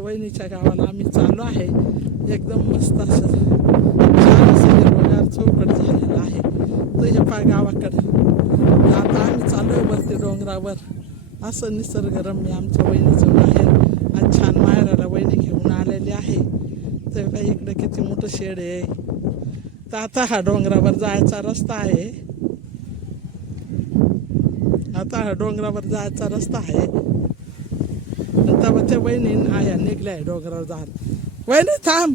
वहिनीच्या गावाला आम्ही चाललो आहे. एकदम मस्त असं छान असं हिरवगार चौकट झालेलं आहे. तर हे पा गावाकडं आता आम्ही चाललो आहे वरती डोंगरावर. असं निसर्गरम्य आमच्या वहिनीचं माहेर. आज छान माहेराला वहिनी घेऊन आलेली आहे. तर काय इकडे किती मोठं शेड आहे. तर आता हा डोंगरावर जायचा रस्ता आहे. आता हा डोंगरावर जायचा रस्ता आहे. तेव्हा त्या वहिनी आया निघल्या आहे डोंगरावर जायला. वहिनी थांब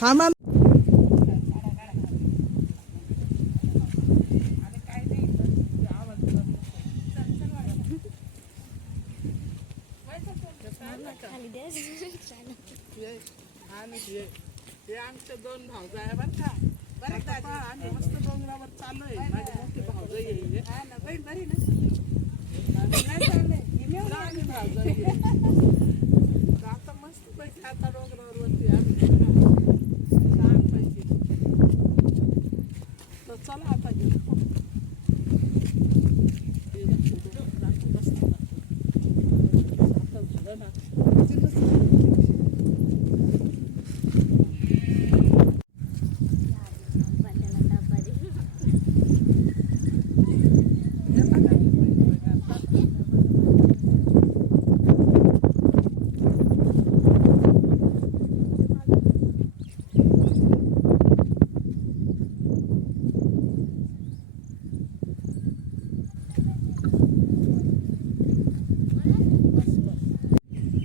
थांबा. हे आमचे दोन भाऊज आहे बरं का. आम्ही मस्त डोंगरावर चाललोय. माझे मोठे भाऊज येईल आता मस्त पैकी आता डोंगरावर वरती आम्ही छान पैकी. तर चला आता घेऊ.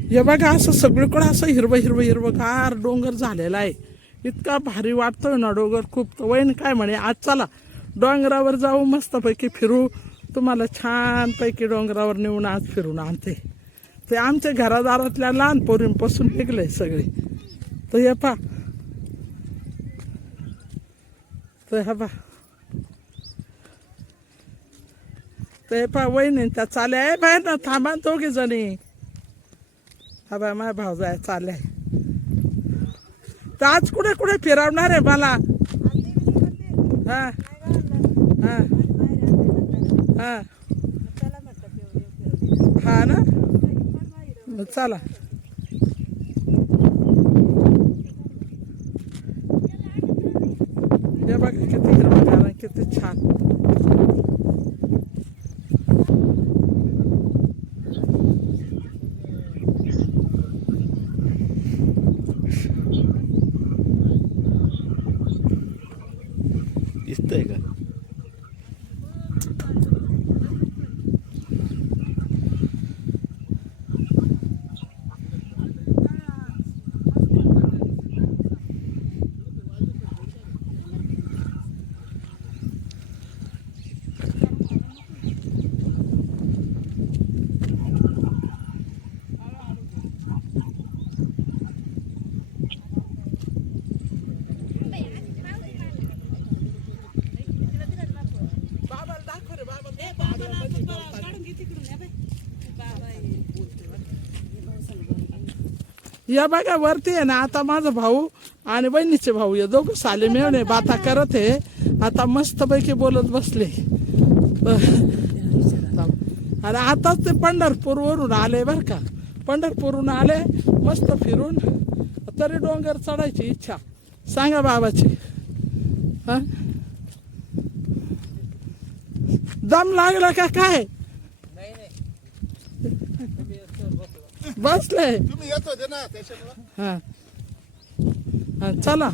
हे बघा असं सगळीकडं असं हिरवं हिरवं हिरवंगार डोंगर झालेला आहे. इतका भारी वाटतोय ना डोंगर खूप. वहीन काय म्हणे आज चला डोंगरावर जाऊ मस्तपैकी फिरू. तुम्हाला छानपैकी डोंगरावर नेऊन आज फिरून आणते. ते आमच्या घरादारातल्या लहान पोरींपासून निघले सगळे. तर हे पा तर हा पा ते पा वहिनी त्या चाल्या आहे बाहेर ना. थांबा दोघी जणी. हा बाय माझ्या भाऊ जाय चाललाय. तर आज कुठे कुठे फिरवणार आहे मला. हा हा हा हा ना चला. हे बघा किती हिरवं किती छान. दिसतंय का. या बघा वरती आहे ना. आता माझा भाऊ आणि बहिणीचे भाऊ या दोघं साले मिळून बाता करत आहे. आता मस्तपैकी बोलत बसले. आणि आताच ते पंढरपूरवरून आले बरं का. पंढरपूरहून आले मस्त फिरून. तरी डोंगर चढायची इच्छा सांगा बाबाची. हा दम लागला का काय. बसले तुम्ही येत होते ना त्याच्यामुळे. हा हा चला.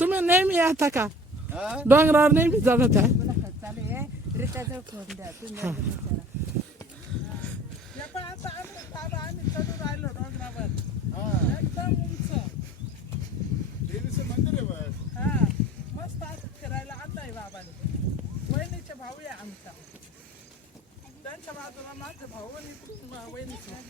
तुम्ही नेहमी येता का डोंगरावर नेहमी चढत आहे. आम्ही चढून राहिलो डोंगरावर. एकदम उंच देवीचं मंदिर आहे बस. हा मस्त असं फिरायला आणलंय बाबाने. वहिनीचे भाऊ आहे आमचा. त्यांच्या बाजूला माझे भाऊ आणि इकडून वहिनीचे.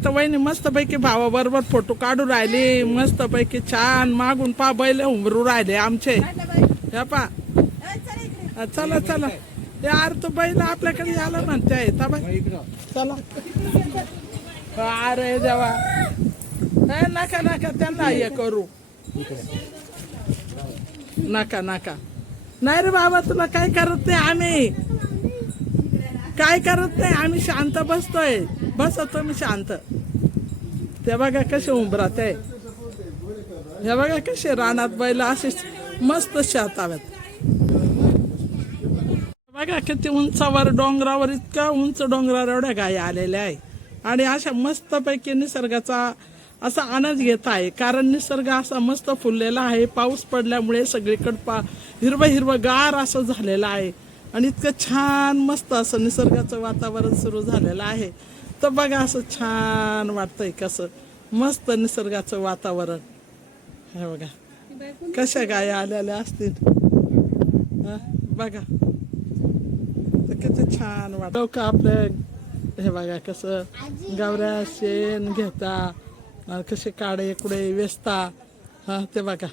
तर वहिनी मस्तपैकी भावाबरोबर फोटो काढू राहिले मस्तपैकी छान मागून पा बैल उमरू राहिले आमचे हे पा चला चला यार तो बैल आपल्याकडे यायला म्हणते आहे चला अरे देवा नका नका त्यांना हे करू नका नका नाही रे बाबा तुला काय करत नाही आम्ही काय करत नाही आम्ही शांत बसतोय बसतो मी शांत ते बघा कसे उंबरात आहे हे बघा कसे रानात बैल असे मस्त शेताव्यात बघा किती उंचावर डोंगरावर इतका उंच डोंगरावर एवढ्या गायी आलेल्या आहे आणि अशा मस्तपैकी निसर्गाचा असा आनंद घेत आहे कारण निसर्ग असा मस्त फुललेला आहे पाऊस पडल्यामुळे सगळीकडे हिरवं हिरवं गार असं झालेलं आहे आणि इतकं छान मस्त असं निसर्गाचं वातावरण सुरू झालेलं आहे तर बघा असं छान वाटतंय कसं मस्त निसर्गाचं वातावरण हे बघा कशा गाया आलेल्या असतील बघा तर किती छान वाटतं का आपलं हे बघा कसं गावऱ्या शेण घेता कसे काडे कुडे वेचता हा ते बघा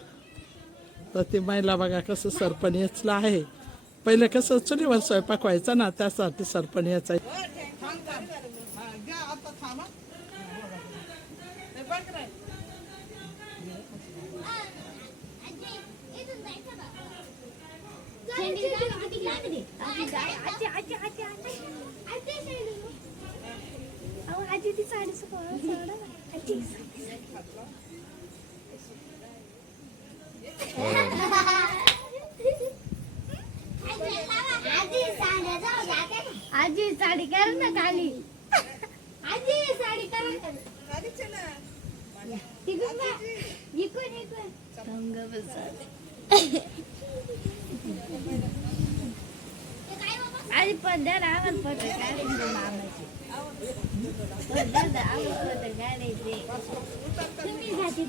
तर ते महिला बघा कसं सरपण याचलं आहे पहिले कसं चुलीवर स्वयंपाक व्हायचा ना त्यासाठी सरपण याचा आजी साडी कर ना खाली आजी साडी कर आजी पद्धत आम्हाला फोटो काढायचे मामाचे पद्धत आम्हाला फोटो काढायचे तुम्ही जाते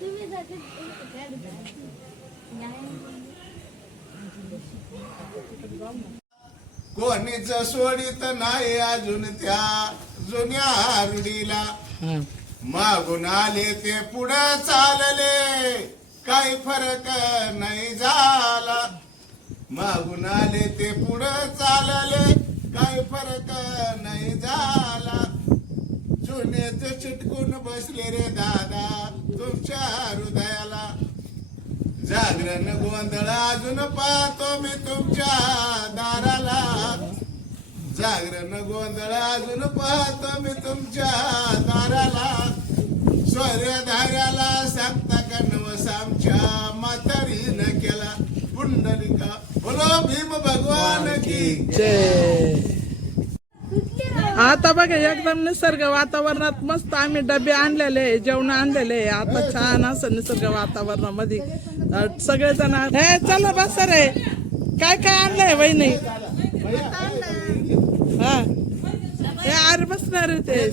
तुम्ही जाते कोणीच सोडित नाही अजून त्या जुन्या रूढीला मागून आले ते पुढे चालले काही फरक नाही झाला मागून आले ते पुढे चालले काही फरक नाही झाला जुनेच चिटकून बसले रे दादा तुमच्या हृदयाला जागरण गोंधळ अजून पाहतो मी तुमच्या दाराला जागरण गोंधळ अजून पाहतो मी तुमच्या दाराला सूर्यधार्याला सांगता का नवस आमच्या म्हातारीनं केला पुंडलिका बोलो भीम भगवान की जय आता बघा एकदम निसर्ग वातावरणात मस्त आम्ही डबे आणलेले जेवण आणलेले आता छान असं निसर्ग वातावरणामध्ये सगळेजण हे चला बस रे काय काय आणलंय वहिनी हा हे अरे बसणार ते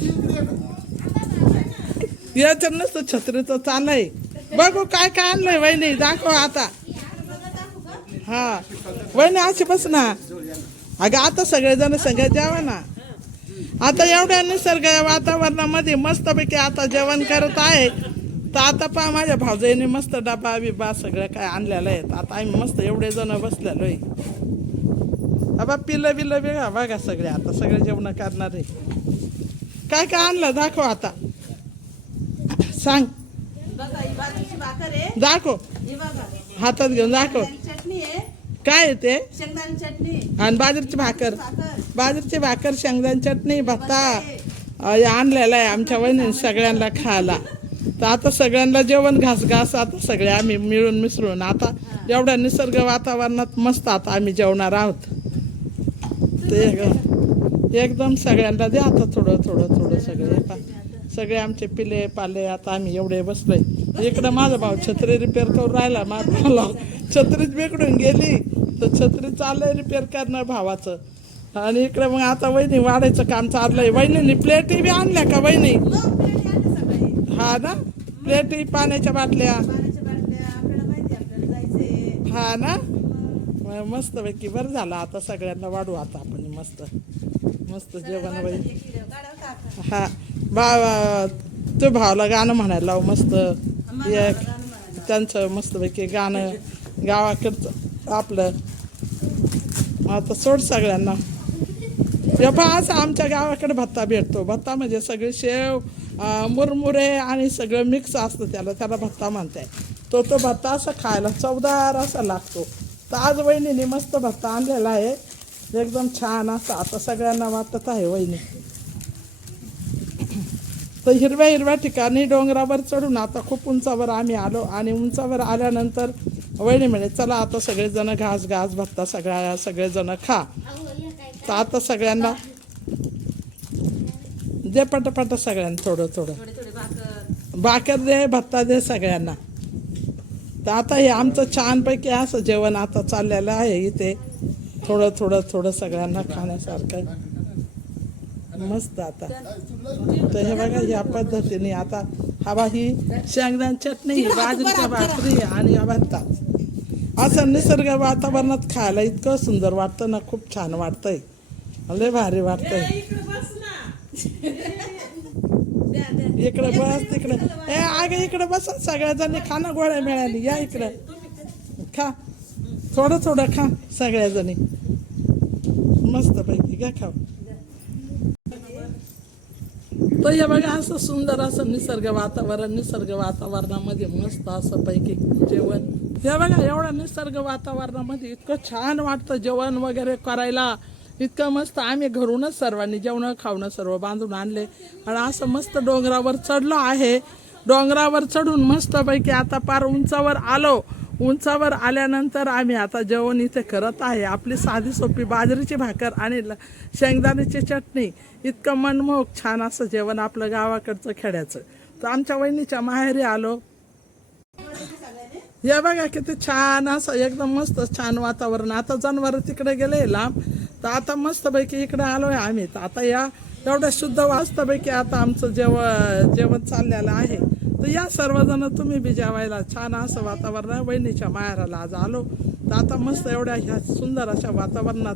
याच्या नसतं छत्रीचं चालय बघू काय काय आणलंय वहिनी दाखव आता हा वहिनी अशी बस ना अगं आता सगळेजण सगळ्या जेवा ना आता एवढ्या निसर्ग वातावरणामध्ये मस्तपैकी आता जेवण करत आहे तर आता पहा माझ्या भाऊजाईने मस्त डबा बिबा सगळं काय आणलेलं आहे आता आम्ही मस्त एवढे जण बसलेलो आहे अबा पिलं बिलं वेगळा बघा सगळे आता सगळे जेवण करणार आहे काय काय आणलं दाखव आता सांग दाखव हातात घेऊन दाखव काय आहे ते आणि बाजरीची भाकर शेंगदाणे चटणी भत्ता आणलेला आहे आमच्या वहिनी सगळ्यांना खायला तर आता सगळ्यांना जेवण घास आता सगळे आम्ही मिळून मिसळून आता एवढ्या निसर्ग वातावरणात मस्त आता आम्ही जेवणार आहोत ते एकदम सगळ्यांना द्या आता थोडं सगळे आमचे पिले पाले आता आम्ही एवढे बसलोय इकडं माझा भाऊ छत्री रिपेअर करून राहिला मला छत्रीच बिघडून गेली तर छत्री चाललंय रिपेअर करणं भावाचं आणि इकडे मग आता वहिनी वाढायचं काम चाललंय वहिनीने प्लेटी बी आणल्या का वहिनी हा ना प्लेटी पाण्याच्या बाटल्या हा ना मस्त पैकी बरं झालं आता सगळ्यांना वाढू आता आपण मस्त मस्त जेवण होईल. हा तो भावाला गाणं म्हणायला लाव मस्त. एक त्यांचं मस्तपैकी गाणं गावाकडचं आपलं. आता सोड सगळ्यांना. हे पहा असं आमच्या गावाकडे भत्ता भेटतो. भत्ता म्हणजे सगळे शेव मुरमुरे आणि सगळं मिक्स असतं त्याला भत्ता म्हणताय. तो भत्ता असं खायला चवदार असा लागतो. तर आज वहिनीने मस्त भत्ता आणलेला आहे एकदम छान असं. आता सगळ्यांना वाटत आहे वहिनी. तर हिरव्या हिरव्या ठिकाणी डोंगरावर चढून आता खूप उंचावर आम्ही आलो आणि उंचावर आल्यानंतर वहिनी म्हणे चला आता सगळेजण घास भत्ता सगळेजण खा. तर आता सगळ्यांना दे पटापट सगळ्यांना थोडं भाकर दे भत्ता दे सगळ्यांना. तर आता हे आमचं छानपैकी असं जेवण आता चाललेलं आहे इथे. थोडं सगळ्यांना खाण्यासारखं मस्त. आता तर हे बघा या पद्धतीने आता हवा ही शेंगदाणे चटणी बाजरीच्या भाकरी आणि या भत्ता असं निसर्ग वातावरणात खायला इतकं सुंदर वाटतं ना. खूप छान वाटतंय. लय भारी वाटतंय. इकडे बस तिकडे इकडे बस सगळ्याजणी खाणं गोळ्या मिळाली. या इकडे खा थोडं खा सगळ्याजणी मस्त पैकी घ्या खाऊ. तर हे बघा असं सुंदर असं निसर्ग वातावरणामध्ये मस्त असं पैकी जेवण. हे बघा एवढं निसर्ग वातावरणामध्ये इतकं छान वाटतं जेवण वगैरे करायला. इतकं मस्त. आम्ही घरूनच सर्वांनी जेवण खावणं सर्व बांधून आणले आणि असं मस्त डोंगरावर चढलो आहे. डोंगरावर चढून मस्तपैकी आता पार उंचावर आलो. उंचावर आल्यानंतर आम्ही आता जेवण इथे करत आहे. आपली साधी सोपी बाजरीची भाकर आणि शेंगदाण्याची चटणी. इतकं मनमोहक छान असं जेवण आपलं गावाकडचं खेड्याचं. तर आमच्या वहिनीच्या माहेरी आलो. हे बघा किती छान असं एकदम मस्त छान वातावरण. आता जनावर तिकडे गेले लांब. तर आता मस्तपैकी इकडे आलोय आम्ही. तर आता या एवढ्या शुद्ध मस्तपैकी आता आमचं जेवण चाललेलं आहे. तर या सर्वजण तुम्ही बी जेवायला. छान असं वातावरण आहे. वहिनीच्या माहेराला आज आलो. तर आता मस्त एवढ्या ह्या सुंदर अशा वातावरणात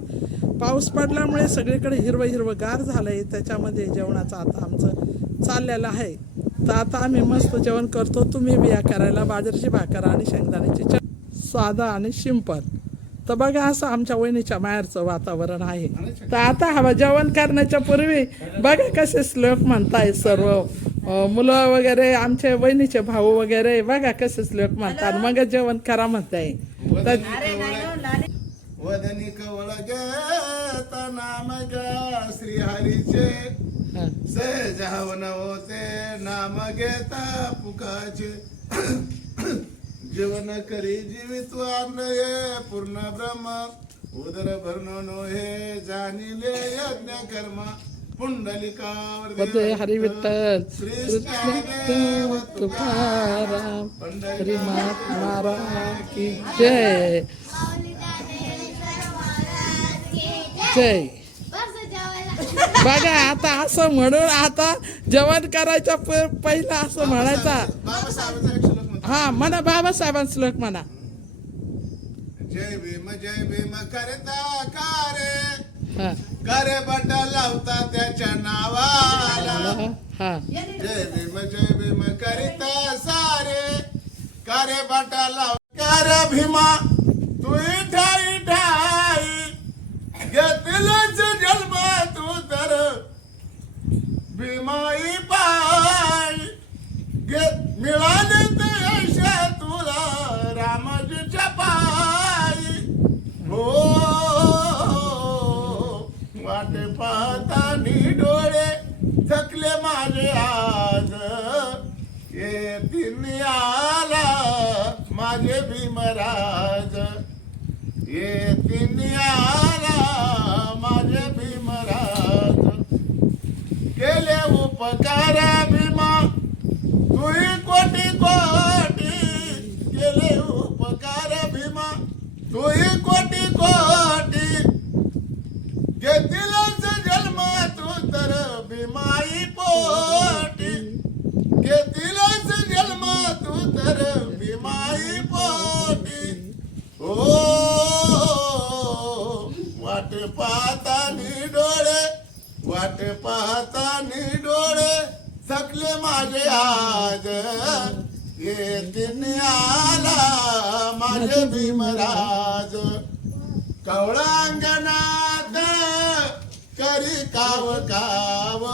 पाऊस पडल्यामुळे सगळीकडे हिरवं गार झालंय. त्याच्यामध्ये जेवणाचं आता आमचं चाललेलं आहे. तर आता आम्ही मस्त जेवण करतो. तुम्ही बी या करायला. बाजरीची भाकर आणि शेंगदाण्याची चटणी साधा आणि सिंपल. तर बघा असं आमच्या वहिनीच्या माहेरचं वातावरण आहे. तर आता हवा जेवण करण्याच्या पूर्वी बघा कसे श्लोक म्हणताय सर्व मुलं वगैरे आमचे वहिनीचे भाऊ वगैरे. बघा कसे श्लोक म्हणतात मग जेवण करा म्हणताय. वदनी कवळ घेता नाम घ्या श्रीहरीचे सहजावन होते नाम घेता पुकाचे. जीवन करी जीवित ये पूर्ण ब्रह्म उदर भरण हे जाणिले यज्ञ कर्म पुंडलिकावर हरी विठ्ठल कृष्ण तुकाराम हरी महाराज की जय जय. बघा आता असं म्हणून आता जेवण करायच्या पहिला असं म्हणायचा. हा म्हणा बाबासाहेबांचा श्लोक म्हणा. जय भीम करता करे बटा लावता त्याच्या नावाला. जय भीम करिता सारे करे बटा लावता भीमा तू ठाई घेतलंच जन्म तू तर भीमाई पाय मिळाले ते यश तुला रामाजीच्या पायी. हो वाट पाहतानी डोळे थकले माझे आज येतील आला माझे भीमराज. येतील आला माझे भीमराज. केले उपकार भीमा तुही कोटी केले उपकार भीमा तुही कोटी घेतीलच जन्म तू तर भीमाई पोटी. घेतीलच जन्म तू तर भीमाई पोटी. हो वाट पाहतानी डोळे वाट पाहता डोळे थकले माझे आज येतीन आला माझे भीमराज कवळांगणात करी काव काव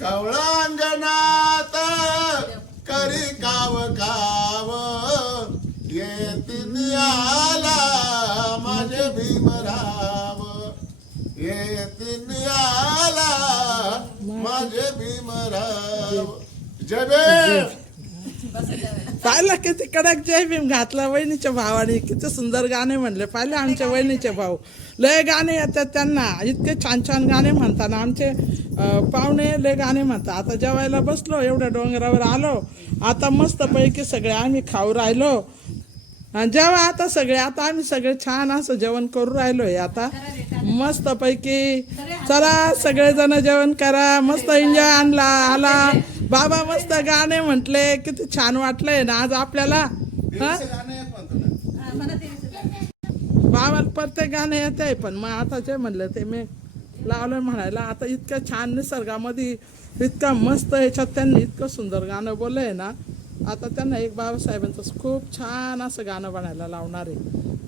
कवळांगणात करी काव काव येतीन आला माझे भीमराव येतीन आला माझे भीमराव जय भीम. पाहिलं किती कडक जय भीम घातला वहिनीच्या भावाने, किती सुंदर गाणे म्हणले. पाहिले आमच्या वहिनीचे भाऊ लय गाणे येतात त्यांना, इतके छान छान गाणे म्हणतात. आमचे पाहुणे लय गाणे म्हणतात. आता जेवायला बसलो, एवढ्या डोंगरावर आलो, आता मस्तपैकी सगळे आम्ही खाऊ राहिलो. आणि जेव्हा आता सगळे, आता आम्ही सगळे छान असं जेवण करू राहिलोय आता मस्तपैकी. चला सगळेजण जेवण करा, मस्त एन्जॉय आला. बाबा मस्त गाणे म्हटले, किती छान वाटलंय ना आज आपल्याला. हा बाबा प्रत्येक गाणे येते, पण मग आता जे म्हणलं ते मी लावलं म्हणायला. आता इतकं छान निसर्गामध्ये इतकं मस्त ह्याच्यात त्यांनी इतकं सुंदर गाणं बोललंय ना. आता त्यांना एक बाबासाहेबांचं खूप छान असं गाणं बनायला लावणार आहे.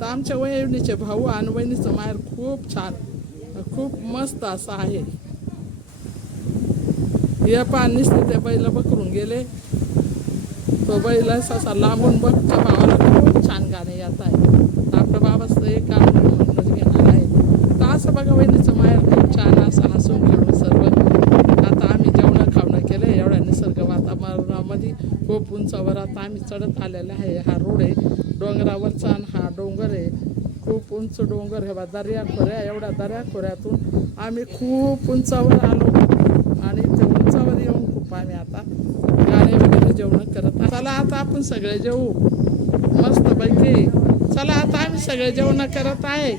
तर आमच्या वहिनीचे भाऊ आणि वहिनीचं माहेर खूप छान, खूप मस्त असं आहे. या पाणीच ते बैल पकडून गेले, तो बैल असा लांबून बघता भावाला खूप छान गाणे येत आहे. आपलं बाबाचं एक गाणं म्हणूनच घेणार आहे. तर असं बघा वहिनीचं माहेर खूप छान असं हसून खेळून सर्व. आता आम्ही जेवण खावणं केलं एवढ्या निसर्ग वातावरणामध्ये. खूप उंचावर आता आम्ही चढत आलेला आहे. हा रोड आहे डोंगरावरचा आणि हा डोंगर आहे, खूप उंच डोंगर. हे बा दर्या खोऱ्या, एवढ्या दर्या खोऱ्यातून आम्ही खूप उंचावर आलो आणि ते उंचावर येऊन खूप आम्ही आता गाणे वगैरे जेवण करत. चला आता आपण सगळे जेवू मस्तपैकी. चला आता आम्ही सगळे जेवण करत आहे.